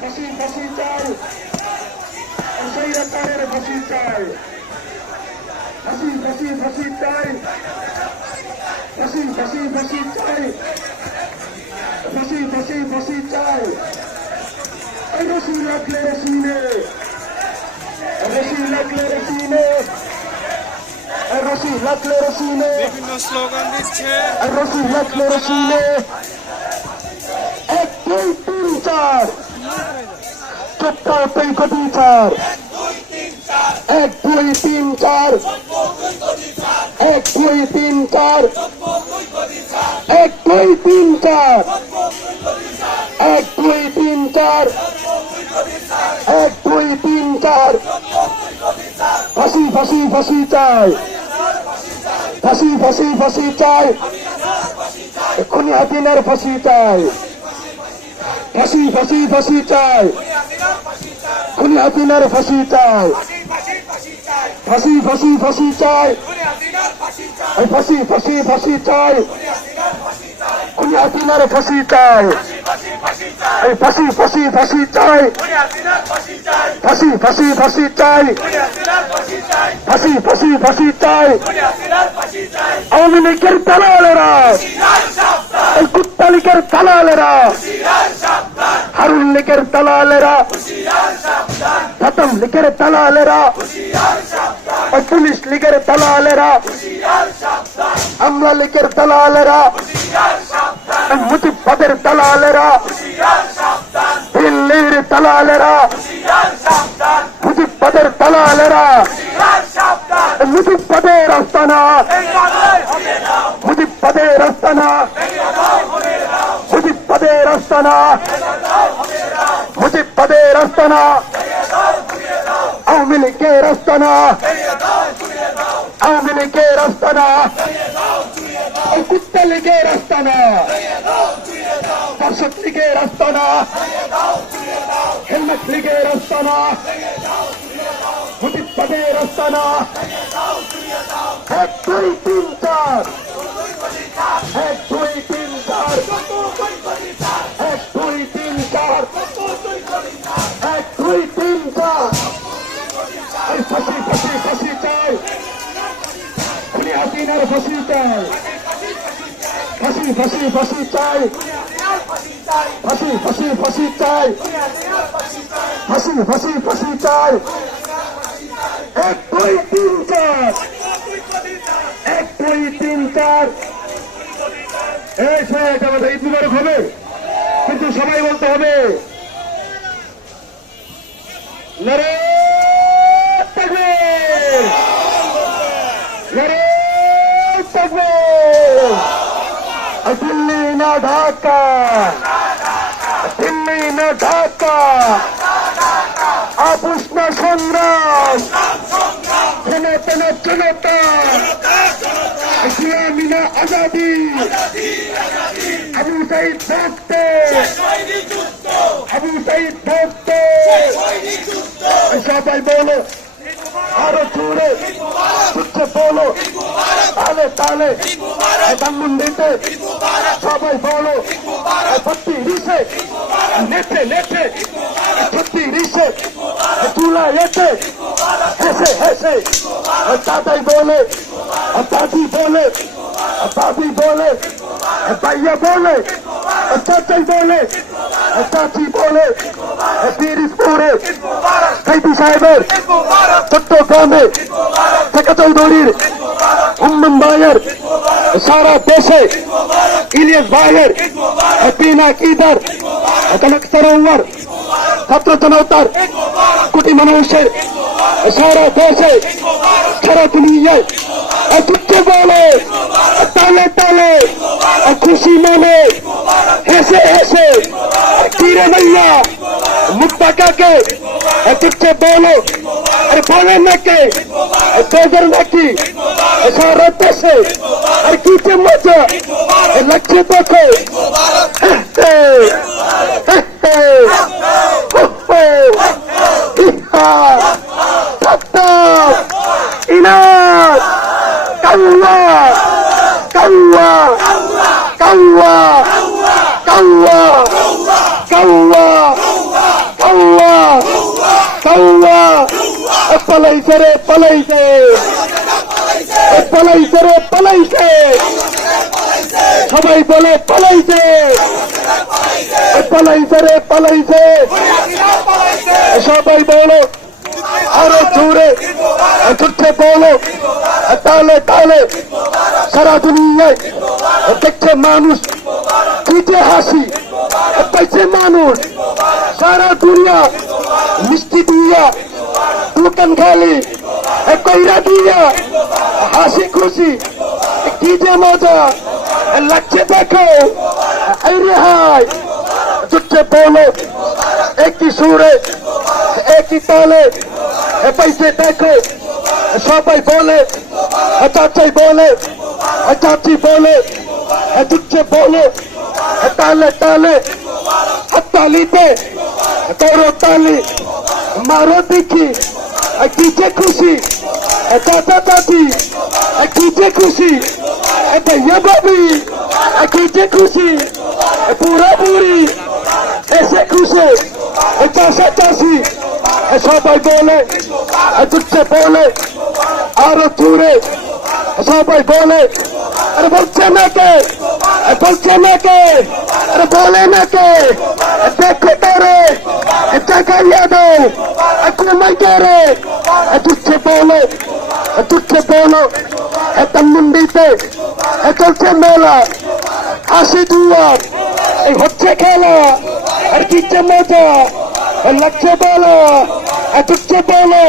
ফাঁসি ফাঁসি চাই সৈরাচারের ফাঁসি চাই ফাঁসি ফাঁসি ফাঁসি চাই ফাঁসি ফাঁসি ফাঁসি চাই ফাঁসি ফাঁসি ফাঁসি চাই রসি লাগলে রসিনে রসি লাগলে রসিনে রসি লাগলে রসিনে বিভিন্ন স্লোগান দিচ্ছে। রসি লাগলে রসিনে এক দুই তিন চার চোখটা পেই কটি চার এক, দুই, তিন, চার। এক, দুই, তিন, চার। এক, দুই, তিন, চার। এক, দুই, তিন, চার। এক, দুই, তিন, চার। ফাঁসি ফাঁসি ফাঁসি চাই। ফাঁসি ফাঁসি ফাঁসি চাই। এক্ষুনি হাতিনের ফাঁসি চাই। ফাঁসি ফাঁসি ফাঁসি চাই। খুনি হাতিনের ফাঁসি চাই ফাঁসি ফাঁসি ফাঁসি চাই ফাঁসি ফাঁসি ফাঁসি চাই খুনি হাতিনের ফাঁসি চাই ফাঁসি ফাঁসি ফাঁসি চাই ফাঁসি ফাঁসি ফাঁসি চাই ফাঁসি ফাঁসি ফাঁসি চাই আওয়ামী লীগের দালালেরা। এই কুত্তা লীগের দালালেরা। হারুন লীগের দালালেরা। প্রথম লীগের দালালেরা ওই পুলিশ লীগের দালালেরা আমলা লীগের দালালেরা মুজিবাদের দালালেরা দিল্লির দালালেরা মুজিবাদের দালালেরা মুজিবাদের আস্তানা মুজিবাদের আস্তানা মুজিবাদের আস্তানা মুজিবাদের আস্তানা আওয়ামী লীগের আস্তানা আওয়ামী লীগের আস্তানা কুত্তা লীগের আস্তানা দর্শক লীগের আস্তানা হেলমেট লীগের আস্তানা মুজিবাদের আস্তানা এক, দুই, তিন, চার। এক, দুই ফাঁসি চাই। ফাঁসি ফাঁসি ফাঁসি চাই। ফাঁসি ফাঁসি ফাঁসি চাই। ফাঁসি ফাঁসি ফাঁসি চাই। এক দুই তিন চার। এক দুই তিন চার। হবে। কিন্তু সবাই বলতে হবে নারে তাকবীর! নারে তাকবীর! আর দিল্লি না ঢাকা দিল্লি না ঢাকা আপুস না সংগ্রাম। জনতা না জনতা ইসলামী না আজাদি। আবু সাইদ ভক্ত। আবু সাইদ ভক্ত। সবাই বলো, আরও জোরে বলো। তালে তালে ধানমন্ডিতে সবাই বলো সত্যি রিসে। নেচে নেচে। সত্যি রিসে। চুলা এসে। হেসে হেসে। দাদাই বলে দাদি বলে দাদি বলে ভাইয়া বলে চাচাই বলে চাচি বলে পিরিসপুরে সাহেবের চট্টগ্রামে শেখা চৌধুরীর উম্মন ভাইয়ের সারা দেশে ইলিয়াস ভাইয়ের পিনা কিদার কনক সরোবর ছাত্র জনতার কোটি মানুষের সারা দেশে সারা দুনিয়ায় তুচ্ছে বলে তালে তালে খুশি মনে হেসে হেসে কিরে ভাইয়া মুক্তা কাকে তুচ্ছে বলো আরে বলে নাকি? বেজার নাকি? সারা দেশে? আর কি যে মজা? লাগছে তোকে ইনাস কাউয়া কাউয়া কাউয়া কাউয়া কাউয়া কাউয়া এ পালাইছে রে পালাইছে পালাইছে রে পালাইছে সবাই বলে পালাইছে পালাইছে রে পালাইছে সবাই বলো, আরও জোরে ছুটছে বলো। এ তালে তালে, সারা দুনিয়ায় দেখছে মানুষ যে হাসি পাইছে মানুষ সারা দুনিয়া মিষ্টি দিয়া দোকান খালি কইরা দিয়া, হাসি খুশি, কি যে মজা লাগছে দেখো, এই রেহাই বলো একই সুরে একই তালে পাইছে দেখো, সবাই বলে চাচাই বলে চাচি বলে দুচ্ছে বলে তালে তালে তালিতে তোর তালি, মারো দেখি। এ কি যে খুশি এ চাচা চাচি এ কি যে খুশি এ ভাইয়া ভাবি এ কি যে খুশি বুড়া বুড়ি এসে খুশি, এ চাষা চাষি, এ সবাই বলে, এ দুচ্ছে বলে, আরও দূরে সবাই বলে, আরে বলছে না কে বলছে না কে, আরে বলে না কে দেখো তোরে চাকাইয়া দাও কমাই রে এ দুচ্ছে বলে এ দুচ্ছে বলো এ তান্মুন্ডিতে এ চলছে মেলা হাসি দুয়ার এই হচ্ছে খেলা, আর কিচ্ছে মজা লাগছে বলো এ বলো